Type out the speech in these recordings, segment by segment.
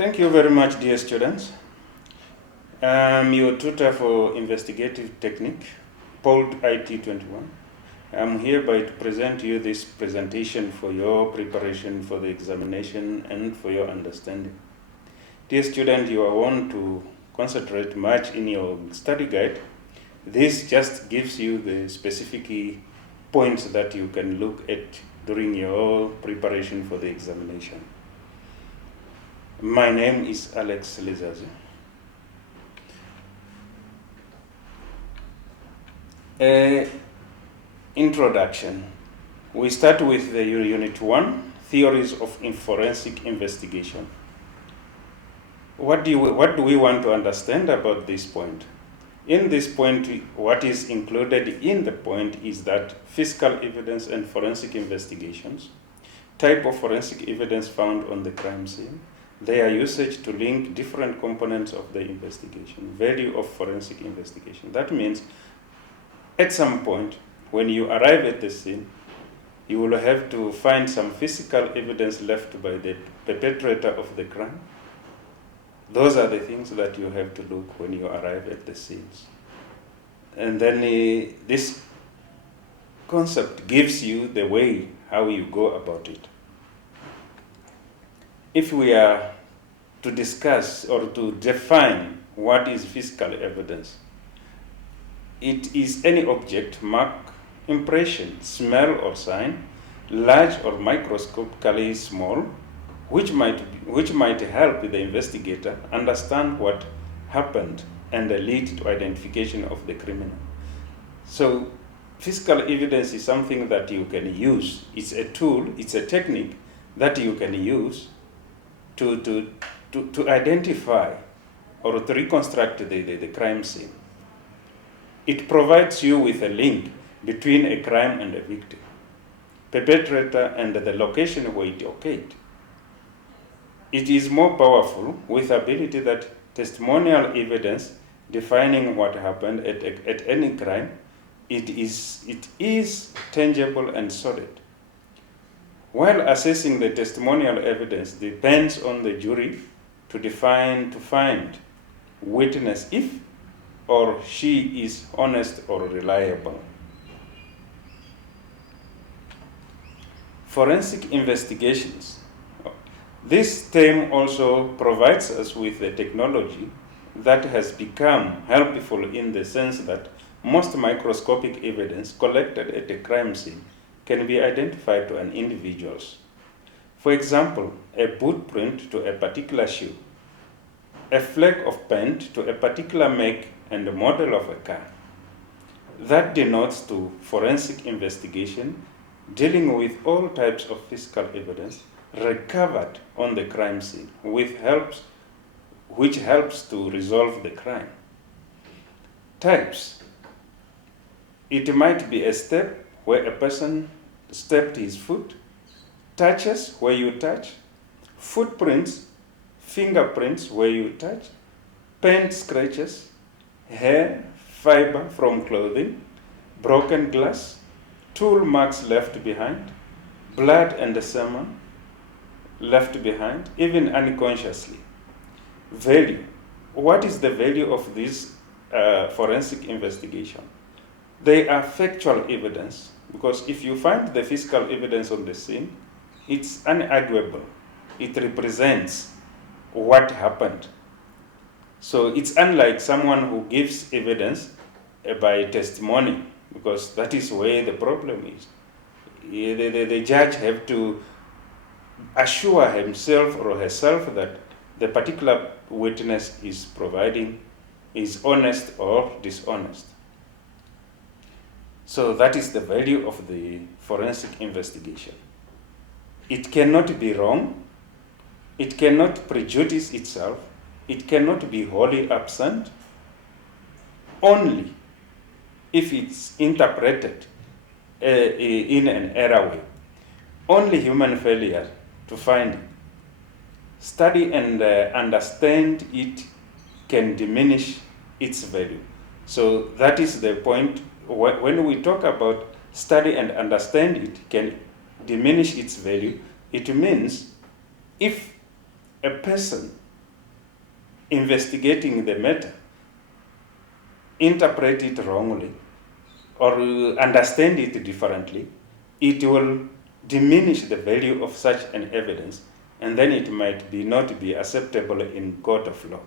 Thank you very much, dear students. I'm your tutor for investigative technique, called It21. I'm hereby to present you this presentation for your preparation for the examination and for your understanding. Dear student, you are warned to concentrate much in your study guide. This just gives you the specific points that you can look at during your preparation for the examination. My name is Alex Lizazi. Introduction. We start with the Unit 1, Theories of Forensic Investigation. What do we want to understand about this point? In this point, what is included in the point is that physical evidence and forensic investigations, type of forensic evidence found on the crime scene, their usage to link different components of the investigation, value of forensic investigation. That means at some point, when you arrive at the scene, you will have to find some physical evidence left by the perpetrator of the crime. Those are the things that you have to look when you arrive at the scenes. And then this concept gives you the way how you go about it. If we are to discuss or to define what is physical evidence, it is any object, mark, impression, smell or sign, large or microscopically small, which might help the investigator understand what happened and lead to identification of the criminal. So physical evidence is something that you can use. It's a tool, it's a technique that you can use to identify or to reconstruct the crime scene. It provides you with a link between a crime and a victim, perpetrator and the location where it occurred. It is more powerful with ability that testimonial evidence defining what happened at any crime, it is tangible and solid. While assessing the testimonial evidence depends on the jury to find witness if or she is honest or reliable. Forensic investigations. This term also provides us with a technology that has become helpful in the sense that most microscopic evidence collected at a crime scene can be identified to an individual. For example, a boot print to a particular shoe, a flake of paint to a particular make and model of a car. That denotes to forensic investigation dealing with all types of physical evidence recovered on the crime scene, which helps to resolve the crime. Types. It might be a step where a person stepped his foot, touches where you touch, footprints, fingerprints where you touch, paint scratches, hair, fiber from clothing, broken glass, tool marks left behind, blood and semen left behind, even unconsciously. Value. What is the value of this forensic investigation? They are factual evidence, because if you find the physical evidence on the scene, it's unarguable. It represents what happened. So it's unlike someone who gives evidence by testimony, because that is where the problem is. The judge have to assure himself or herself that the particular witness is providing is honest or dishonest. So that is the value of the forensic investigation. It cannot be wrong, it cannot prejudice itself, it cannot be wholly absent, only if it's interpreted in an error way. Only human failure to find it. Study and understand it can diminish its value. So that is the point. When we talk about study and understand it can diminish its value, it means if a person investigating the matter interpret it wrongly or understand it differently, it will diminish the value of such an evidence, and then it might not be acceptable in court of law.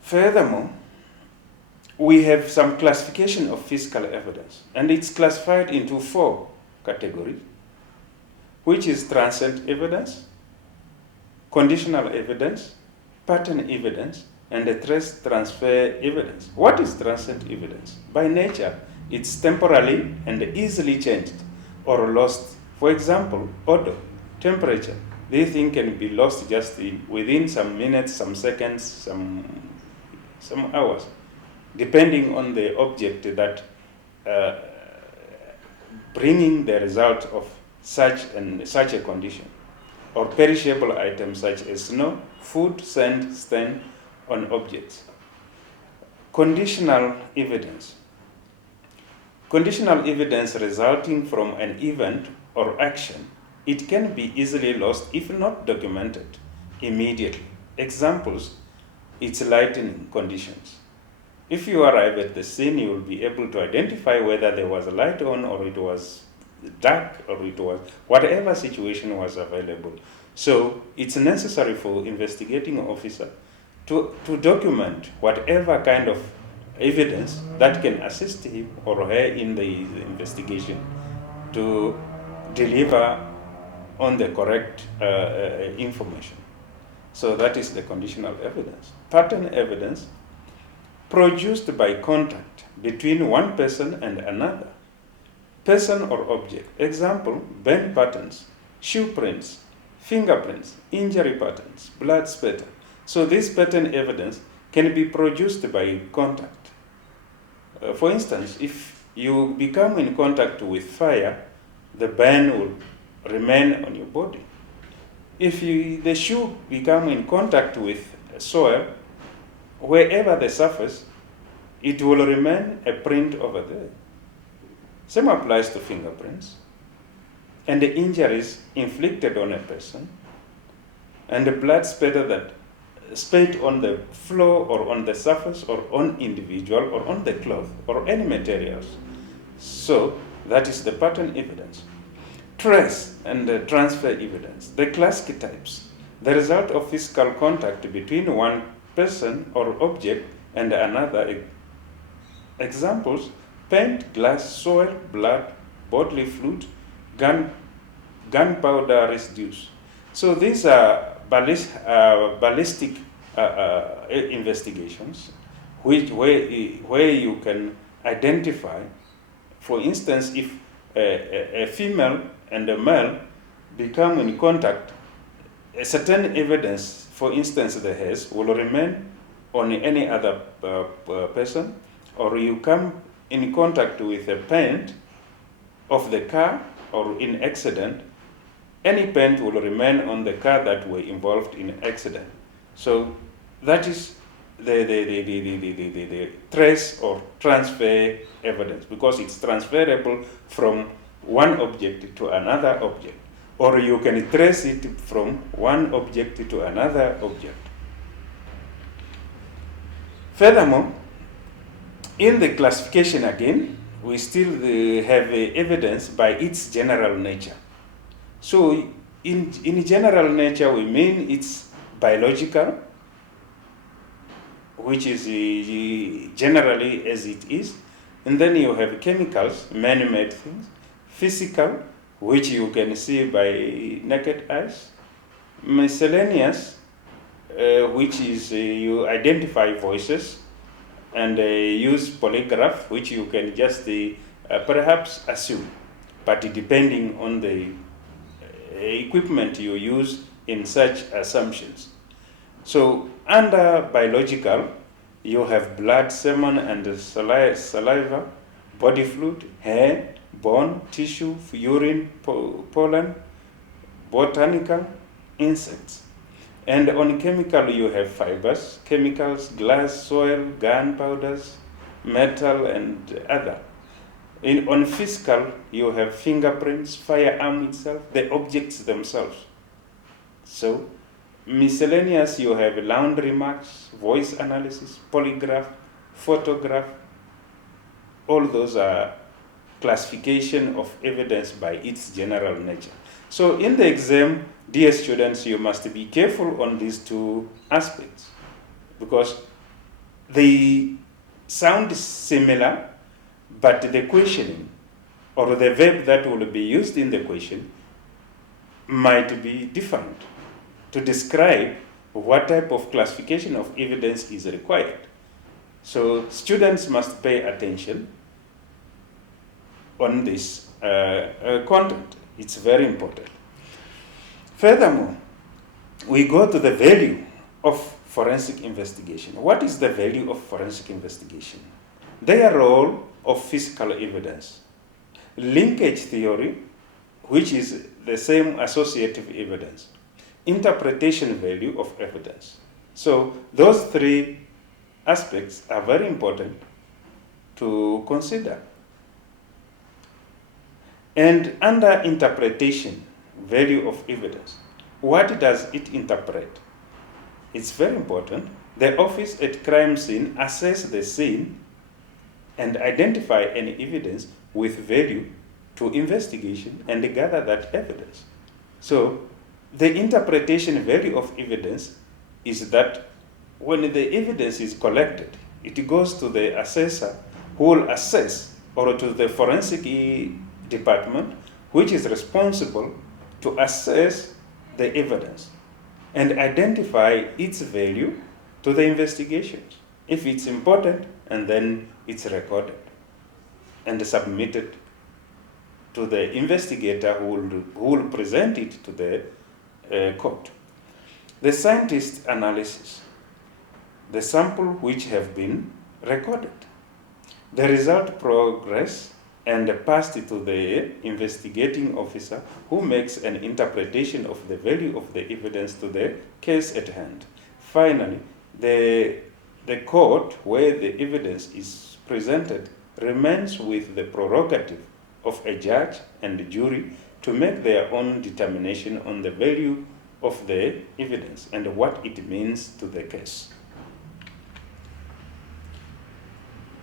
Furthermore, we have some classification of physical evidence, and it's classified into 4 categories, which is transient evidence, conditional evidence, pattern evidence, and the trace transfer evidence. What is transient evidence? By nature, it's temporarily and easily changed or lost. For example, odor, temperature, these things can be lost just within some minutes, some seconds, some hours, depending on the object that bringing the result of such a condition, or perishable items such as snow, food, sand, stain on objects. Conditional evidence. Conditional evidence resulting from an event or action, it can be easily lost if not documented immediately. Examples, it's lighting conditions. If you arrive at the scene, you will be able to identify whether there was a light on or it was dark or it was whatever situation was available. So it's necessary for investigating officer to document whatever kind of evidence that can assist him or her in the investigation to deliver on the correct information. So that is the conditional evidence. Pattern evidence produced by contact between one person and another, person or object. Example, burn patterns, shoe prints, fingerprints, injury patterns, blood spatter. So this pattern evidence can be produced by contact. For instance, if you become in contact with fire, the burn will remain on your body. If the shoe become in contact with soil, wherever the surface, it will remain a print over there. Same applies to fingerprints and the injuries inflicted on a person and the blood spatter that spilled on the floor or on the surface or on individual or on the cloth or any materials. So that is the pattern evidence. Trace and transfer evidence. The classic types. The result of physical contact between one person or object and another. Examples, paint, glass, soil, blood, bodily fluid, gunpowder residues. So these are ballistic investigations where you can identify, for instance, if a female and a male become in contact, a certain evidence, for instance the hairs, will remain on any other person, or you come in contact with a paint of the car or in accident, any paint will remain on the car that were involved in accident. So that is the trace or transfer evidence, because it's transferable from one object to another object, or you can trace it from one object to another object. Furthermore, in the classification again, we still have evidence by its general nature. So in general nature, we mean it's biological, which is generally as it is. And then you have chemicals, man-made things, physical, which you can see by naked eyes, miscellaneous, which is you identify voices, and use polygraph, which you can just perhaps assume, but depending on the equipment you use in such assumptions. So under biological, you have blood, semen, and saliva, body fluid, hair, bone, tissue, urine, pollen, botanical, insects. And on chemical, you have fibers, chemicals, glass, soil, gunpowders, metal, and other. On physical, you have fingerprints, firearm itself, the objects themselves. So Miscellaneous, you have laundry marks, voice analysis, polygraph, photograph. All those are classification of evidence by its general nature. So in the exam, dear students, you must be careful on these two aspects because they sound similar, but the questioning or the verb that will be used in the question might be different to describe what type of classification of evidence is required. So students must pay attention on this content. It's very important. Furthermore, we go to the value of forensic investigation. What is the value of forensic investigation? Their role of physical evidence. Linkage theory, which is the same associative evidence. Interpretation value of evidence. So those three aspects are very important to consider. And under interpretation value of evidence, what does it interpret? It's very important. The office at crime scene assess the scene and identify any evidence with value to investigation and gather that evidence. So the interpretation value of evidence is that when the evidence is collected, it goes to the assessor who will assess, or to the forensic department, which is responsible to assess the evidence and identify its value to the investigations. If it's important, and then it's recorded and submitted to the investigator who will present it to the court. The scientist analysis, the sample which have been recorded, the result progress and passed to the investigating officer who makes an interpretation of the value of the evidence to the case at hand. Finally, the court where the evidence is presented remains with the prerogative of a judge and a jury to make their own determination on the value of the evidence and what it means to the case.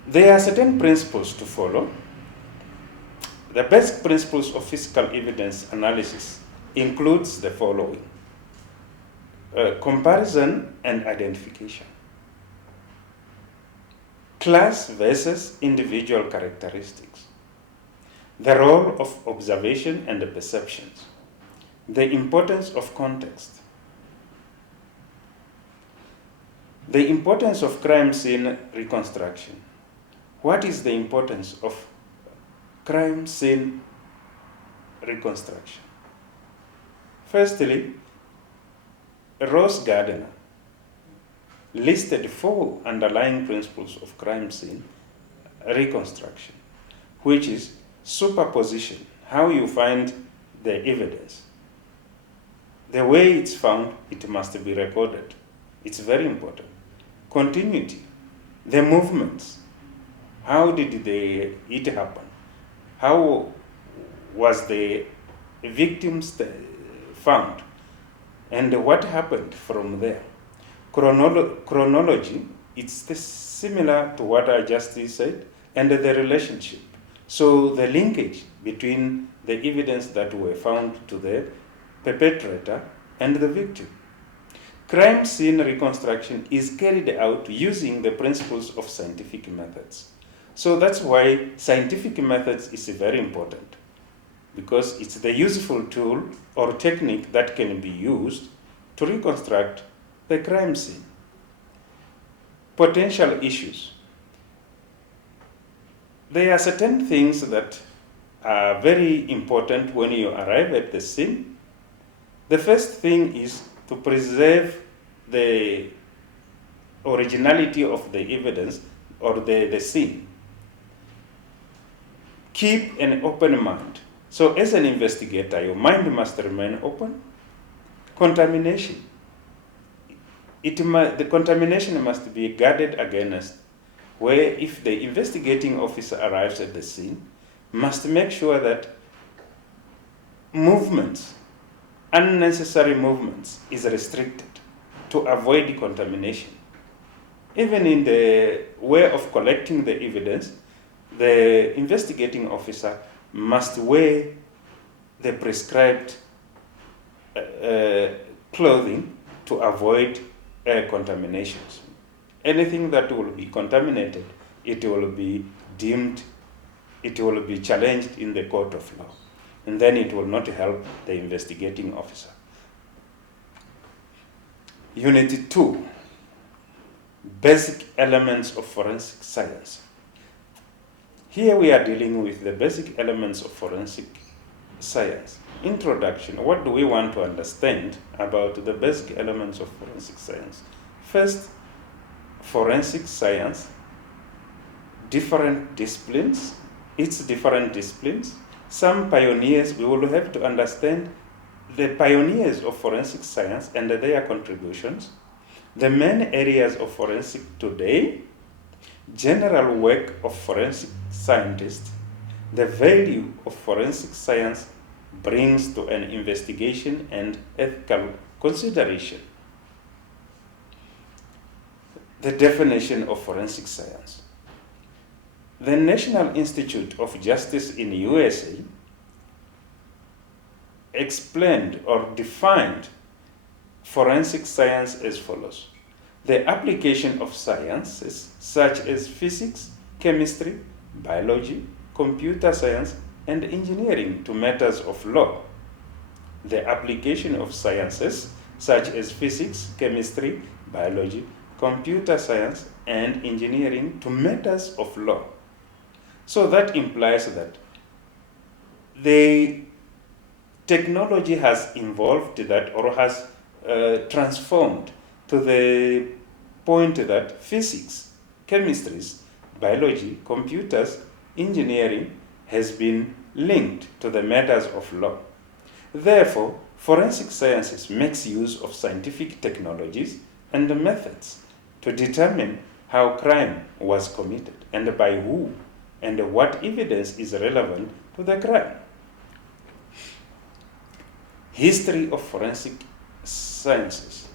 There are certain principles to follow. The basic principles of physical evidence analysis includes the following: comparison and identification, class versus individual characteristics, the role of observation and perceptions, the importance of context, the importance of crime scene reconstruction. What is the importance of crime scene reconstruction? Firstly, Ross Gardner listed 4 underlying principles of crime scene reconstruction, which is superposition, how you find the evidence. The way it's found, it must be recorded. It's very important. Continuity, the movements. How did it happen? How was the victim found? And what happened from there? Chronology, it's similar to what I just said, and the relationship. So the linkage between the evidence that were found to the perpetrator and the victim. Crime scene reconstruction is carried out using the principles of scientific methods. So that's why scientific methods is very important, because it's the useful tool or technique that can be used to reconstruct the crime scene. Potential issues. There are certain things that are very important when you arrive at the scene. The first thing is to preserve the originality of the evidence or the scene. Keep an open mind. So as an investigator, your mind must remain open. Contamination. The contamination must be guarded against, where if the investigating officer arrives at the scene, must make sure that movements, unnecessary movements, is restricted. to avoid contamination. Even in the way of collecting the evidence, the investigating officer must wear the prescribed clothing to avoid air contaminations. Anything that will be contaminated, it will be deemed, it will be challenged in the court of law, and then it will not help the investigating officer. Unit 2, basic elements of forensic science. Here we are dealing with the basic elements of forensic science. Introduction. What do we want to understand about the basic elements of forensic science? First, forensic science, different disciplines, its different disciplines. Some pioneers, we will have to understand the pioneers of forensic science and their contributions, the main areas of forensic today, general work of forensic scientists, the value of forensic science brings to an investigation and ethical consideration. The definition of forensic science. The National Institute of Justice in USA explained or defined forensic science as follows: the application of sciences such as physics, chemistry, biology, computer science, and engineering to matters of law. The application of sciences such as physics, chemistry, biology, computer science, and engineering to matters of law. So that implies that the technology has evolved that, or has transformed to the point that physics, chemistry, biology, computers, engineering has been linked to the matters of law. Therefore, forensic sciences makes use of scientific technologies and methods to determine how crime was committed and by who, and what evidence is relevant to the crime. History of forensic sciences.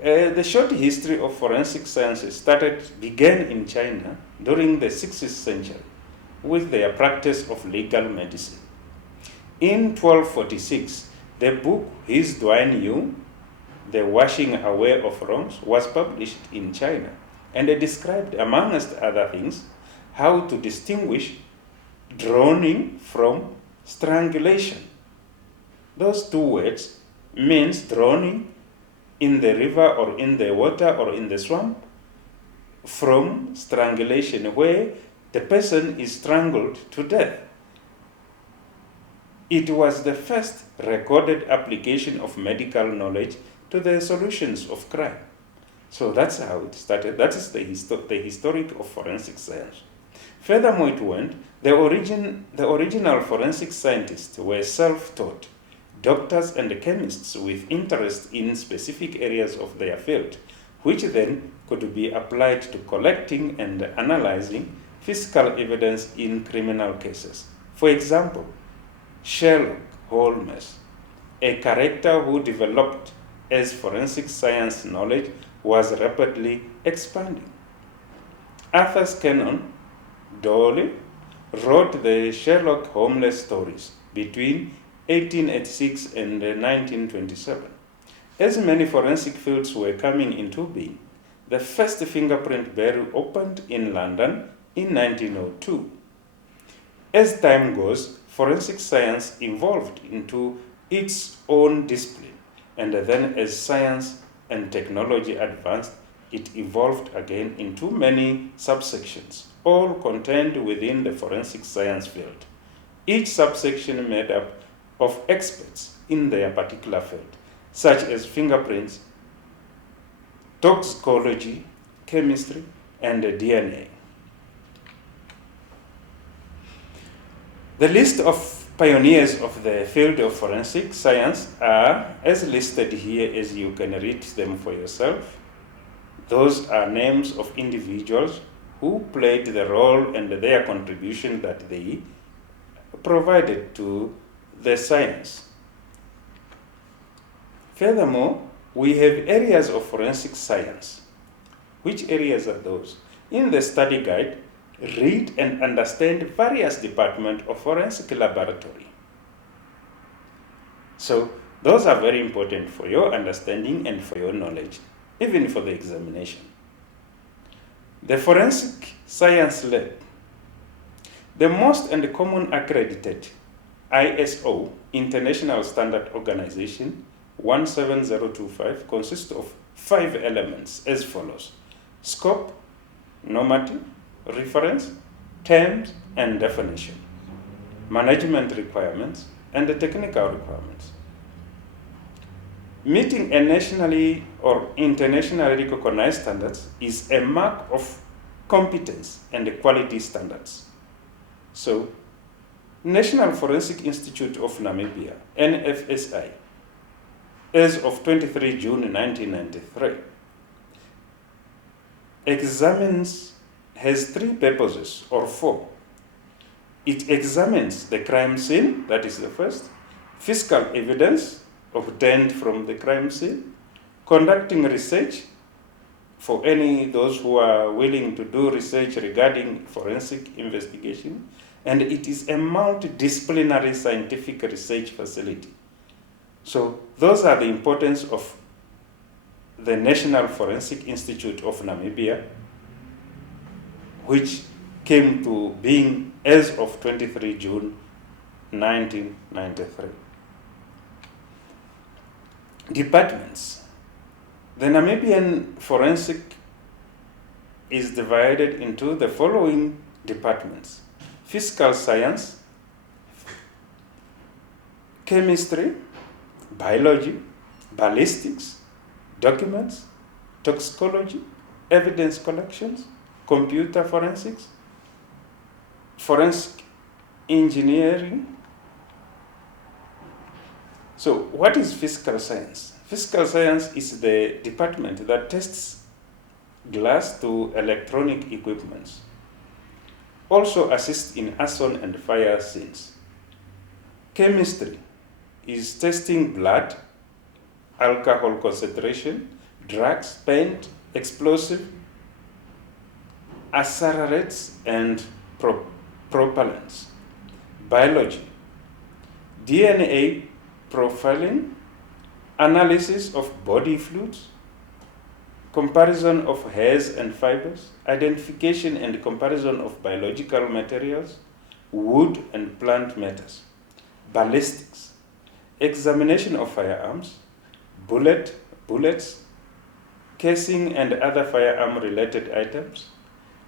The short history of forensic sciences began in China during the 6th century with their practice of legal medicine. In 1246, the book His Duan Yu, The Washing Away of Wrongs, was published in China, and it described, amongst other things, how to distinguish drowning from strangulation. Those two words means drowning in the river or in the water or in the swamp, from strangulation, where the person is strangled to death. It was the first recorded application of medical knowledge to the solutions of crime. So that's how it started. That is the historic of forensic science. Furthermore, it went, the original forensic scientists were self-taught, doctors and chemists with interest in specific areas of their field, which then could be applied to collecting and analyzing physical evidence in criminal cases. For example, Sherlock Holmes, a character who developed as forensic science knowledge was rapidly expanding. Arthur Conan Doyle wrote the Sherlock Holmes stories between 1886 and 1927. As many forensic fields were coming into being, the first fingerprint bureau opened in London in 1902. As time goes, forensic science evolved into its own discipline, and then as science and technology advanced, it evolved again into many subsections, all contained within the forensic science field. Each subsection made up of experts in their particular field, such as fingerprints, toxicology, chemistry, and DNA. The list of pioneers of the field of forensic science are as listed here, as you can read them for yourself. Those are names of individuals who played the role and their contribution that they provided to the science. Furthermore, We have areas of forensic science. Which areas are those? In the study guide, read and understand various departments of forensic laboratory. So those are very important for your understanding and for your knowledge, even for the examination. The forensic science lab, the most and common accredited ISO, International Standard Organization 17025, consists of 5 elements as follows: scope, normative, reference, terms and definition, management requirements, and the technical requirements. Meeting a nationally or internationally recognized standards is a mark of competence and quality standards. So, National Forensic Institute of Namibia, NFSI, as of 23 June 1993, has 3 purposes or 4. It examines the crime scene, that is the first, physical evidence obtained from the crime scene, conducting research for those who are willing to do research regarding forensic investigation, and it is a multidisciplinary scientific research facility. So those are the importance of the National Forensic Institute of Namibia, which came to being as of 23 June 1993. Departments. The Namibian forensic is divided into the following departments: physical science, chemistry, biology, ballistics, documents, toxicology, evidence collections, computer forensics, forensic engineering. So what is physical science? Physical science is the department that tests glass to electronic equipments. Also assists in arson and fire scenes. Chemistry is testing blood, alcohol concentration, drugs, paint, explosive, acererates, and propellants. Biology, DNA profiling, analysis of body fluids, comparison of hairs and fibers, identification and comparison of biological materials, wood and plant matters. Ballistics, examination of firearms, bullets, casing and other firearm-related items,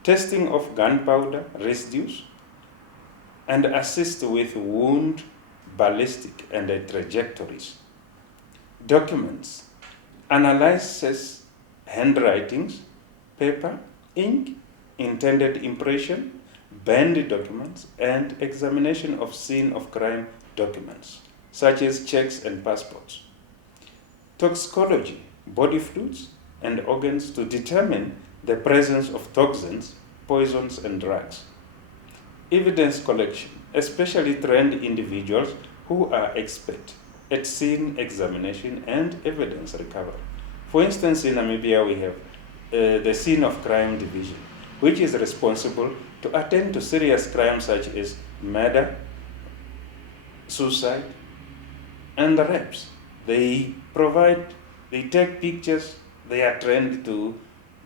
testing of gunpowder residues, and assist with wound, ballistic, and trajectories. Documents, analyzes handwritings, paper, ink, intended impression, banned documents, and examination of scene of crime documents, such as checks and passports. Toxicology, body fluids and organs to determine the presence of toxins, poisons, and drugs. Evidence collection, especially trained individuals who are expert at scene examination and evidence recovery. For instance, in Namibia, we have the Scene of Crime Division, which is responsible to attend to serious crimes such as murder, suicide, and rapes. They take pictures, they are trained to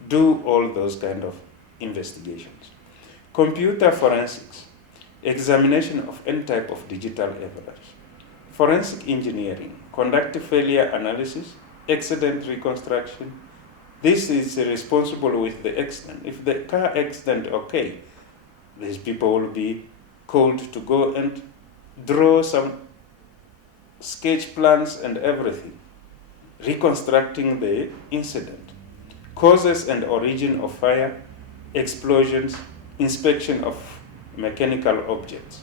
do all those kind of investigations. Computer forensics, examination of any type of digital evidence. Forensic engineering, conduct failure analysis, accident reconstruction. This is responsible with the accident. If the car accident occurs, these people will be called to go and draw some sketch plans and everything, reconstructing the incident. Causes and origin of fire, explosions, inspection of mechanical objects.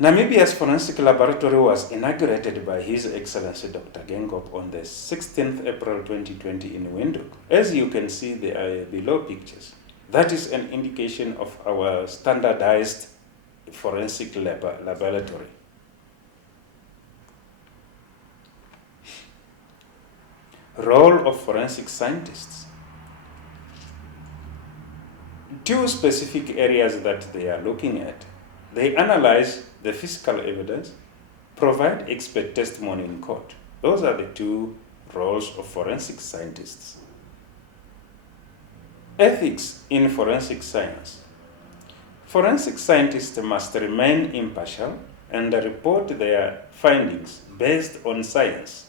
Namibia's forensic laboratory was inaugurated by His Excellency Dr. Gengop on the 16th April 2020 in Windhoek. As you can see, there are below pictures. That is an indication of our standardized forensic laboratory. Role of forensic scientists. Two specific areas that they are looking at. They analyze the physical evidence, provide expert testimony in court. Those are the two roles of forensic scientists. Ethics in forensic science. Forensic scientists must remain impartial and report their findings based on science,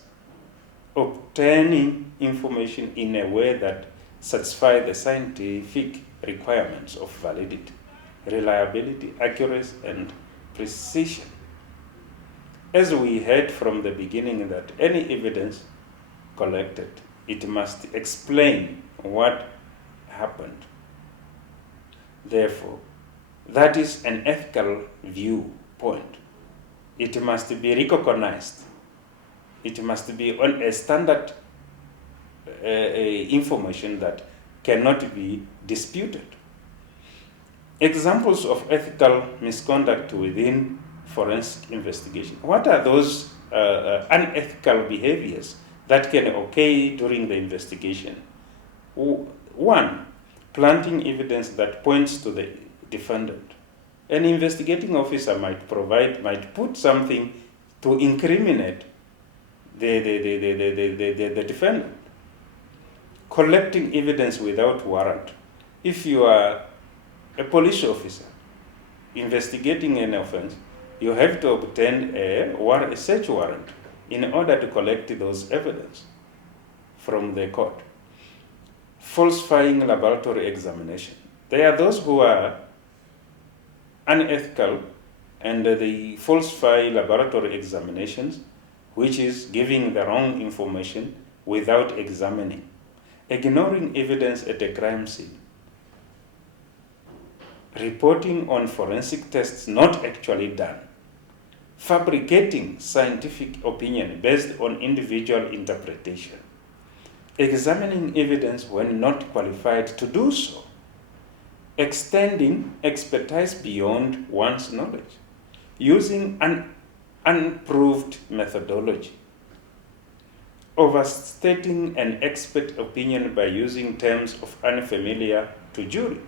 obtaining information in a way that satisfies the scientific requirements of validity, reliability, accuracy, and precision. As we heard from the beginning that any evidence collected, it must explain what happened. Therefore, that is an ethical viewpoint. It must be recognized. It must be on a standard information that cannot be disputed. Examples of ethical misconduct within forensic investigation. What are those unethical behaviors that can occur during the investigation? One, planting evidence that points to the defendant. An investigating officer might put something to incriminate the defendant. Collecting evidence without warrant. If you are a police officer investigating an offense, you have to obtain a search warrant in order to collect those evidence from the court. Falsifying laboratory examination. There are those who are unethical and they falsify laboratory examinations, which is giving the wrong information without examining. Ignoring evidence at a crime scene. Reporting on forensic tests not actually done. Fabricating scientific opinion based on individual interpretation. Examining evidence when not qualified to do so. Extending expertise beyond one's knowledge. Using an unproved methodology. Overstating an expert opinion by using terms of unfamiliar to jury.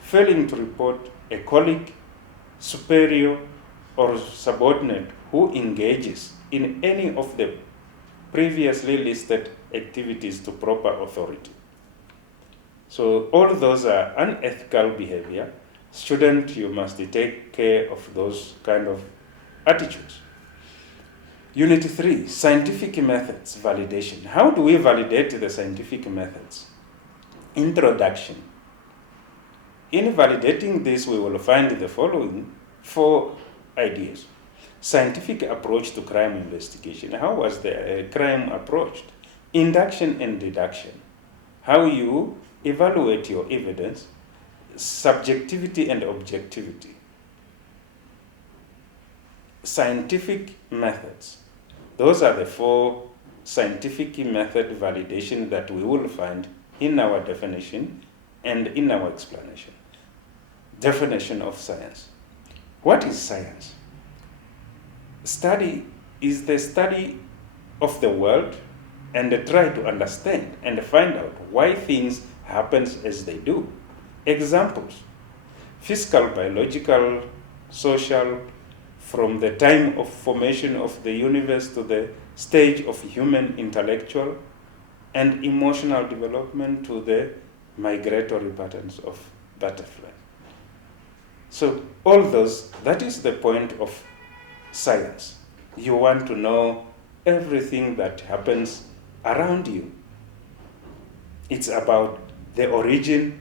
Failing to report a colleague, superior, or subordinate who engages in any of the previously listed activities to proper authority. So all those are unethical behavior. Student, you must take care of those kind of attitudes. Unit 3, scientific methods validation. How do we validate the scientific methods? Introduction. In validating this, we will find the following 4 ideas. Scientific approach to crime investigation. How was the crime approached? Induction and deduction. How you evaluate your evidence. Subjectivity and objectivity. Scientific methods. Those are the 4 scientific method validation that we will find in our definition and in our explanation. Definition of science. What is science? Study is the study of the world and try to understand and find out why things happen as they do. Examples: physical, biological, social, from the time of formation of the universe to the stage of human intellectual and emotional development to the migratory patterns of butterflies. So all those, that is the point of science. You want to know everything that happens around you. It's about the origin,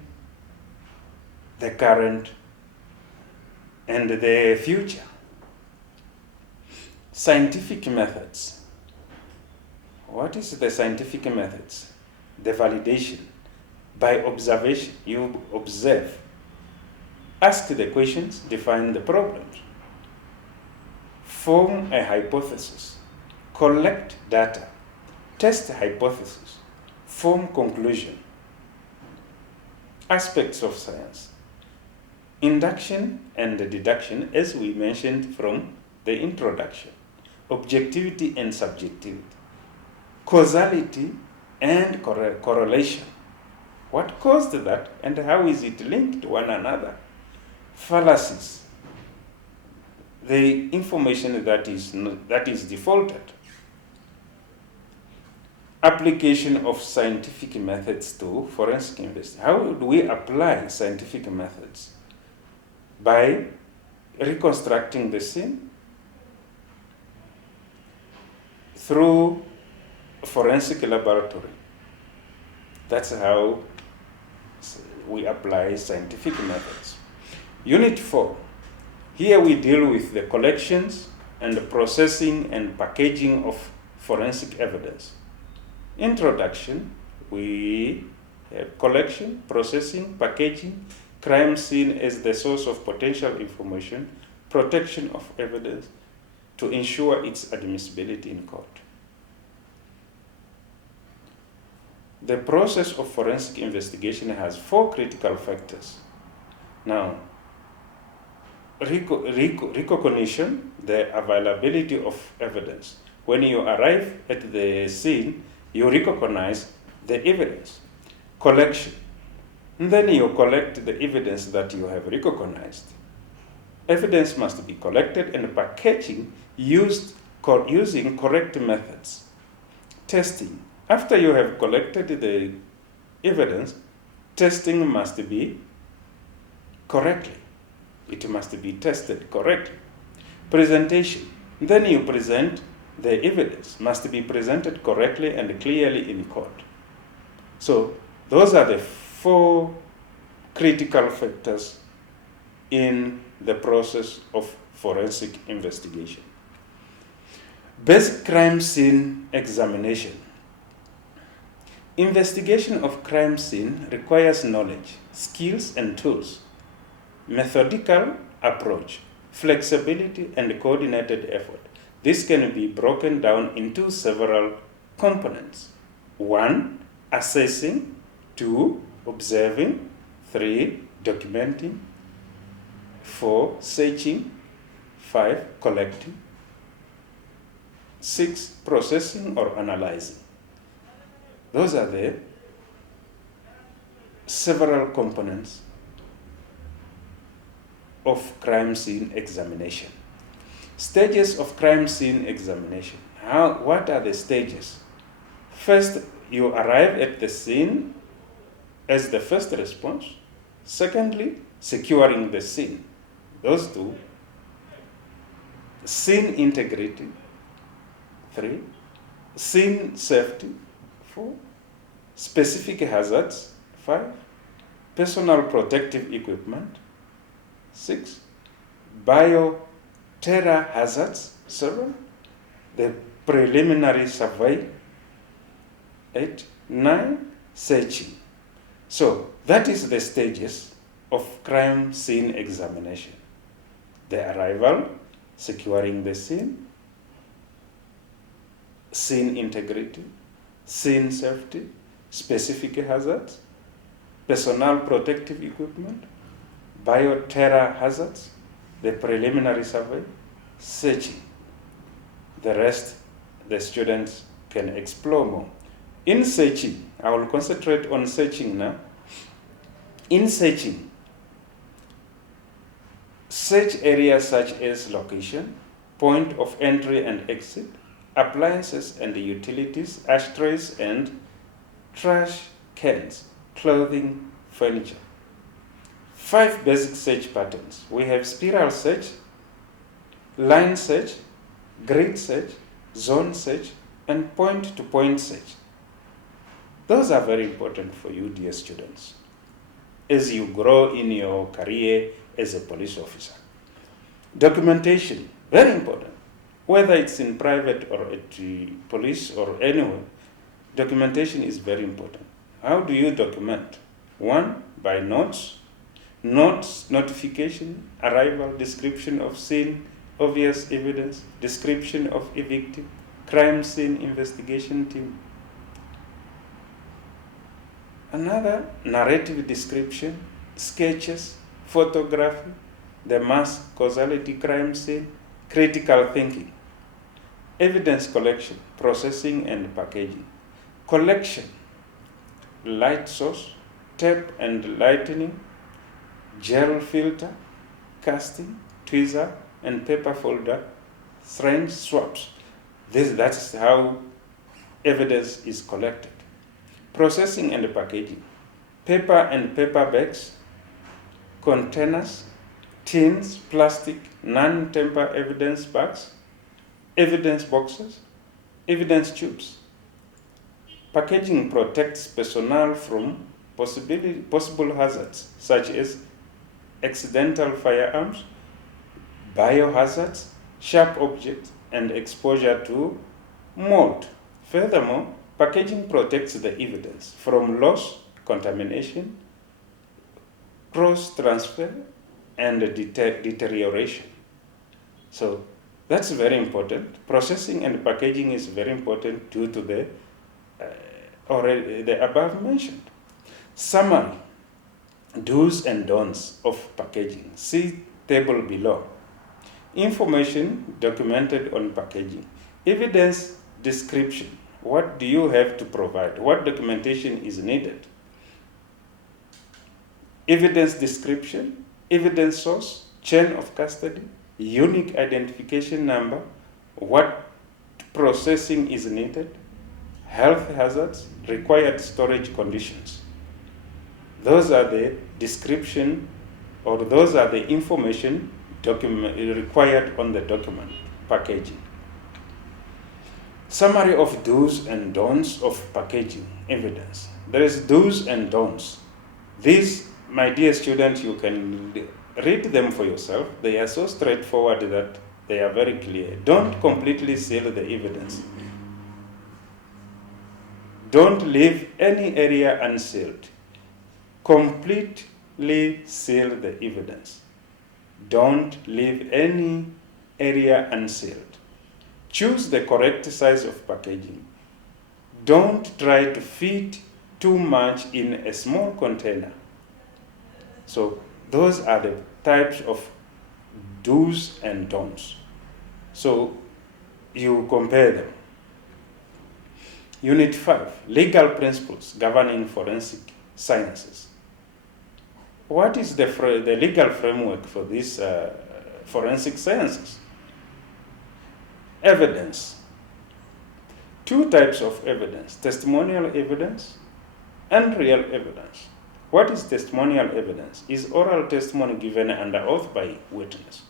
the current, and the future. Scientific methods. What is the scientific methods? The validation. By observation, you observe. Ask the questions, define the problems. Form a hypothesis. Collect data. Test hypothesis. Form conclusion. Aspects of science. Induction and deduction, as we mentioned from the introduction. Objectivity and subjectivity. causality and correlation. What caused that and how is it linked to one another? Fallacies, the information that is defaulted. Application of scientific methods to forensic investigation. How do we apply scientific methods? By reconstructing the scene through forensic laboratory. That's how we apply scientific methods. Unit 4. Here we deal with the collections and the processing and packaging of forensic evidence. Introduction, we have collection, processing, packaging, crime scene as the source of potential information, protection of evidence to ensure its admissibility in court. The process of forensic investigation has 4 critical factors. Now, recognition, the availability of evidence. When you arrive at the scene, you recognize the evidence. Collection. And then you collect the evidence that you have recognized. Evidence must be collected and packaging using correct methods. Testing. After you have collected the evidence, testing must be correctly. It must be tested correctly. Presentation. Then you present the evidence, must be presented correctly and clearly in court. So those are the 4 critical factors in the process of forensic investigation. Basic crime scene examination. Investigation of crime scene requires knowledge, skills, and tools, methodical approach, flexibility, and coordinated effort. This can be broken down into several components. 1, assessing. 2, observing. 3, documenting. 4, searching. 5, collecting. 6, processing or analyzing. Those are the several components of crime scene examination. Stages of crime scene examination. What are the stages? First, you arrive at the scene as the first response. Secondly, securing the scene. Those 2. Scene integrity. 3. Scene safety. 4. Specific hazards. 5. Personal protective equipment. 6. Bioterror hazards. 7. The preliminary survey. 8. 9. Searching. So that is the stages of crime scene examination. The arrival, securing the scene, scene integrity, scene safety, specific hazards, personal protective equipment, bioterror hazards, the preliminary survey, searching. The rest, the students can explore more. In searching, I will concentrate on searching now. In searching, search areas such as location, point of entry and exit, appliances and utilities, ashtrays and trash cans, clothing, furniture. 5 basic search patterns. We have spiral search, line search, grid search, zone search, and point-to-point search. Those are very important for you, dear students, as you grow in your career as a police officer. Documentation, very important. Whether it's in private or at the police or anywhere, documentation is very important. How do you document? 1, by notes, notification, arrival, description of scene, obvious evidence, description of a victim, crime scene investigation team. Another, narrative description, sketches, photography, the mass causality crime scene, critical thinking. Evidence collection, processing and packaging. Collection, light source, tape and lightning, gel filter, casting, tweezer, and paper folder, syringe swabs. That's how evidence is collected. Processing and packaging. Paper and paper bags, containers, tins, plastic, non-temper evidence bags, evidence boxes, evidence tubes. Packaging protects personnel from possible hazards such as accidental firearms, biohazards, sharp objects, and exposure to mold. Furthermore, packaging protects the evidence from loss, contamination, cross-transfer, and deterioration. So that's very important. Processing and packaging is very important due to the above mentioned. Summary, do's and don'ts of packaging. See table below. Information documented on packaging. Evidence description. What do you have to provide? What documentation is needed? Evidence description, evidence source, chain of custody, unique identification number, what processing is needed, health hazards, required storage conditions. Those are the description, or those are the information required on the document packaging. Summary of do's and don'ts of packaging evidence. There is do's and don'ts. These, my dear students, you can read them for yourself. They are so straightforward that they are very clear. Don't completely seal the evidence. Don't leave any area unsealed. Completely seal the evidence. Don't leave any area unsealed. Choose the correct size of packaging. Don't try to fit too much in a small container. So those are the types of do's and don'ts. So you compare them. Unit 5, legal principles governing forensic sciences. What is the legal framework for these forensic sciences? Evidence. Two types of evidence, testimonial evidence and real evidence. What is testimonial evidence? Is oral testimony given under oath by witness.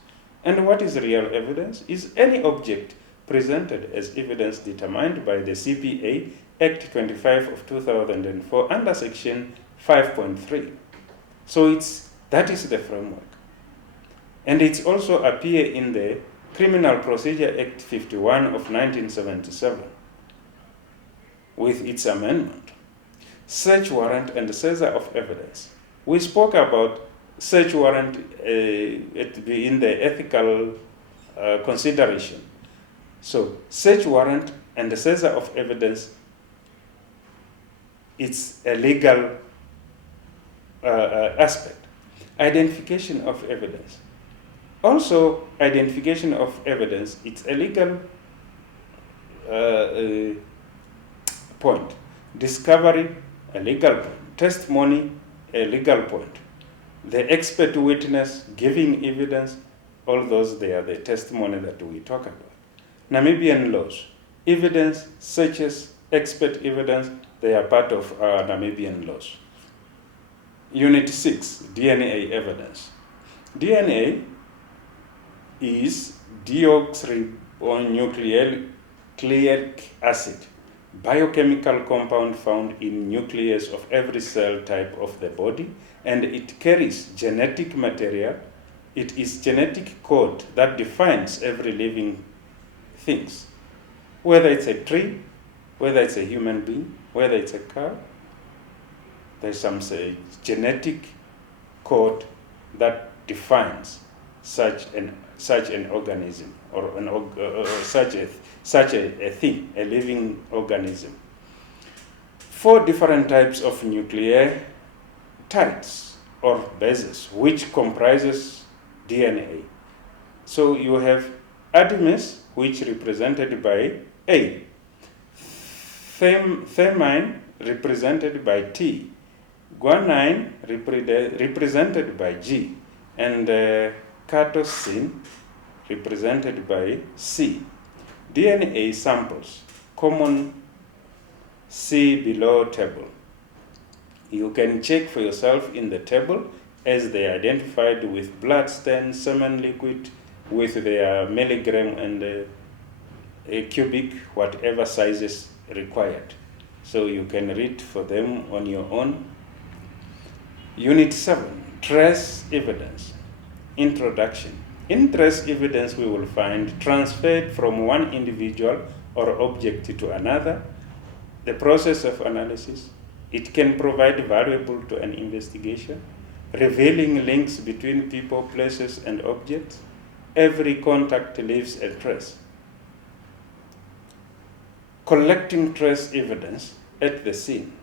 And what is real evidence? Is any object presented as evidence determined by the CPA Act 25 of 2004 under section 5.3. So that is the framework. And it's also appear in the Criminal Procedure Act 51 of 1977 with its amendment. Search warrant and seizure of evidence. We spoke about search warrant in the ethical consideration. So search warrant and seizure of evidence, it's a legal aspect. Identification of evidence. Also, identification of evidence, it's a legal point. Discovery, a legal point. Testimony, a legal point. The expert witness giving evidence, all those, they are the testimony that we talk about. Namibian laws. Evidence, searches, expert evidence, they are part of our Namibian laws. Unit 6, DNA evidence. DNA is deoxyribonucleic acid, biochemical compound found in nucleus of every cell type of the body, and it carries genetic material. It is genetic code that defines every living things, whether it's a tree, whether it's a human being, whether it's a car. There's some genetic code that defines such an organism or such a thing, a living organism. 4 different types of nucleotides or bases which comprises DNA. So you have adenosine, which represented by A. Thymine, represented by T. Guanine, represented by G. And cytosine, represented by C. DNA samples, common, see below table. You can check for yourself in the table as they identified with blood stain, semen liquid, with their milligram and cubic, whatever sizes required. So you can read for them on your own. Unit 7, trace evidence. Introduction. In trace evidence, we will find transferred from one individual or object to another, the process of analysis. It can provide valuable to an investigation, revealing links between people, places, and objects. Every contact leaves a trace. Collecting trace evidence at the scene.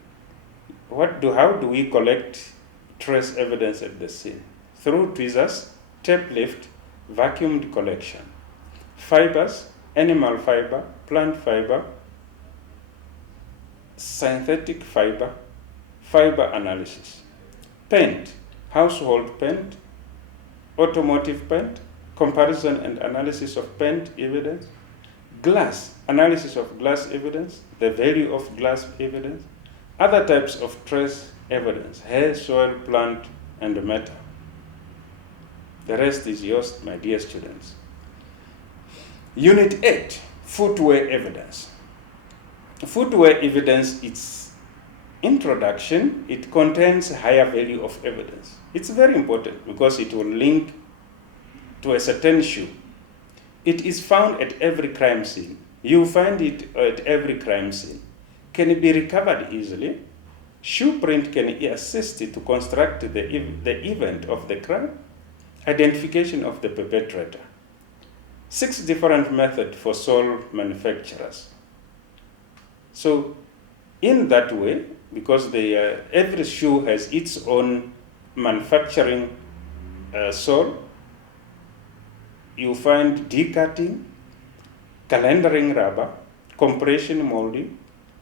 How do we collect trace evidence at the scene? Through tweezers, tape lift, vacuumed collection. Fibers, animal fiber, plant fiber, synthetic fiber, fiber analysis. Paint, household paint, automotive paint, comparison and analysis of paint evidence. Glass, analysis of glass evidence, the value of glass evidence. Other types of trace evidence, hair, soil, plant, and matter. The rest is yours, my dear students. Unit 8, footwear evidence. Footwear evidence, its introduction, it contains higher value of evidence. It's very important because it will link to a certain shoe. It is found at every crime scene. You find it at every crime scene. Can it be recovered easily? Shoe print can assist to construct the event of the crime. Identification of the perpetrator. 6 different methods for sole manufacturers. So, in that way, because every shoe has its own manufacturing sole, you find decutting, calendering rubber, compression molding,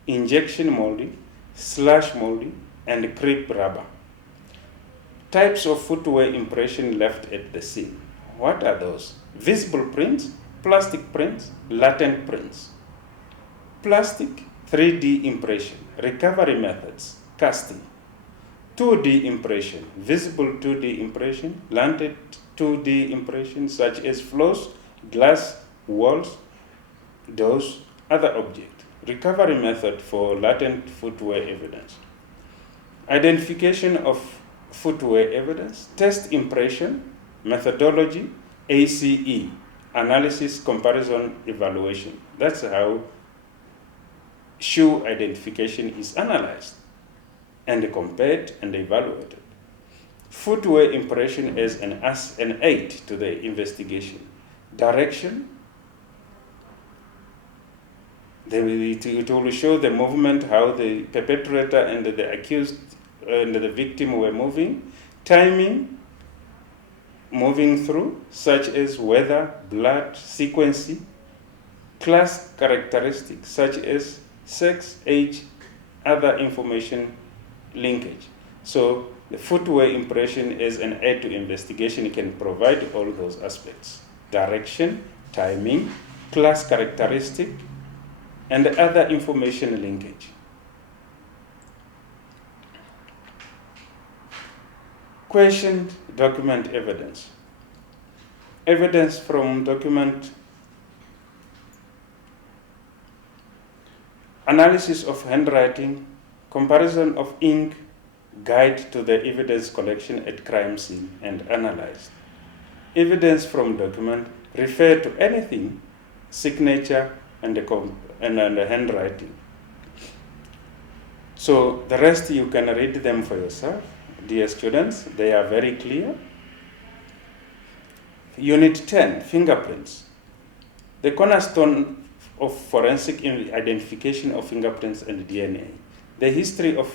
injection molding, slash molding, and crepe rubber. Types of footwear impression left at the scene. What are those? Visible prints, plastic prints, latent prints. Plastic, 3D impression. Recovery methods, casting. 2D impression, visible 2D impression, latent 2D impression such as floors, glass, walls, doors, other objects. Recovery method for latent footwear evidence. Identification of footwear evidence, test impression, methodology, ACE, analysis, comparison, evaluation. That's how shoe identification is analyzed and compared and evaluated. Footwear impression as an aid to the investigation. Direction, it will show the movement, how the perpetrator and the accused and the victim were moving. Timing, moving through, such as weather, blood, sequencing. Class characteristics, such as sex, age, other information linkage. So the footwear impression as an aid to investigation can provide all those aspects. Direction, timing, class characteristic, and other information linkage. Questioned document evidence. Evidence from document. Analysis of handwriting, comparison of ink, guide to the evidence collection at crime scene and analyzed. Evidence from document refer to anything, signature and the handwriting. So the rest you can read them for yourself, dear students. They are very clear. Unit 10, fingerprints. The cornerstone of forensic identification of fingerprints and DNA. The history of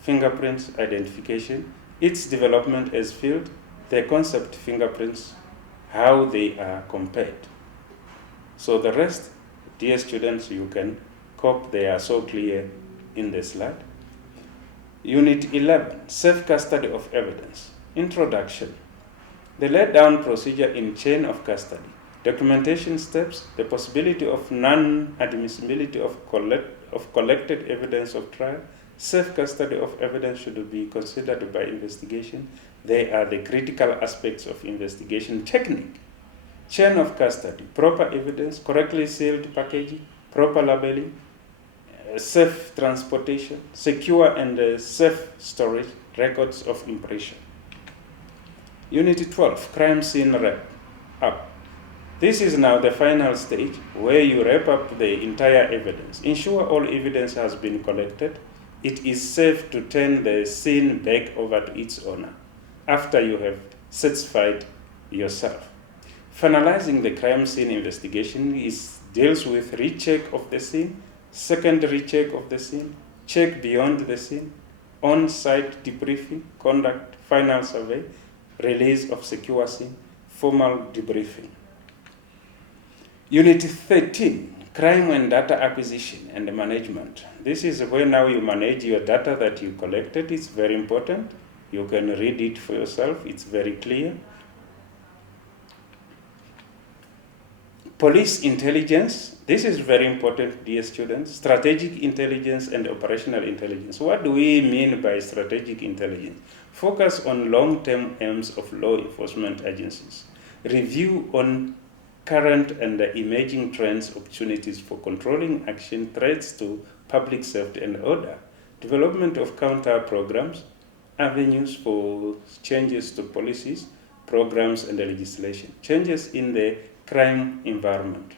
fingerprints identification, its development as field, the concept fingerprints, how they are compared. So the rest, dear students, you can copy, they are so clear in the slide. Unit 11, Safe Custody of Evidence. Introduction. The laid down procedure in chain of custody. Documentation steps, the possibility of non-admissibility of collected evidence of trial. Safe custody of evidence should be considered by investigation. They are the critical aspects of investigation technique. Chain of custody, proper evidence, correctly sealed packaging, proper labeling, safe transportation, secure and safe storage, records of impression. Unit 12, crime scene wrap up. This is now the final stage where you wrap up the entire evidence. Ensure all evidence has been collected. It is safe to turn the scene back over to its owner after you have satisfied yourself. Finalizing the crime scene investigation deals with recheck of the scene, second recheck of the scene, check beyond the scene, on-site debriefing, conduct final survey, release of secure scene, formal debriefing. Unit 13, crime and data acquisition and management. This is where now you manage your data that you collected. It's very important. You can read it for yourself. It's very clear. Police intelligence. This is very important, dear students. Strategic intelligence and operational intelligence. What do we mean by strategic intelligence? Focus on long-term aims of law enforcement agencies. Review on current and emerging trends, opportunities for controlling action, threats to public safety and order. Development of counter programs, avenues for changes to policies, programs and legislation. Changes in the crime environment.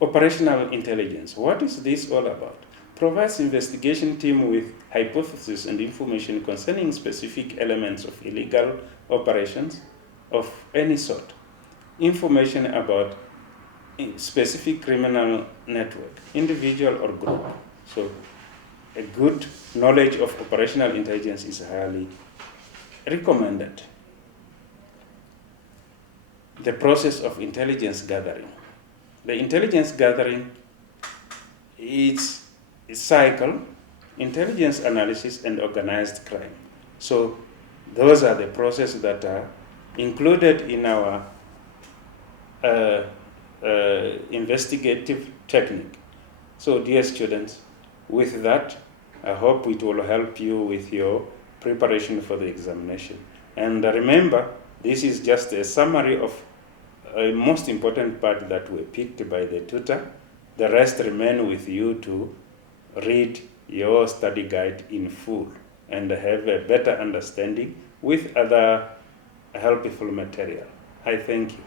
Operational intelligence. What is this all about? Provides investigation team with hypotheses and information concerning specific elements of illegal operations of any sort. Information about specific criminal network, individual or group. So a good knowledge of operational intelligence is highly recommended. The process of intelligence gathering. The intelligence gathering is a cycle, intelligence analysis and organized crime. So those are the processes that are included in our investigative technique. So dear students, with that, I hope it will help you with your preparation for the examination. And remember, this is just a summary of a most important part that were picked by the tutor. The rest remain with you to read your study guide in full and have a better understanding with other helpful material. I thank you.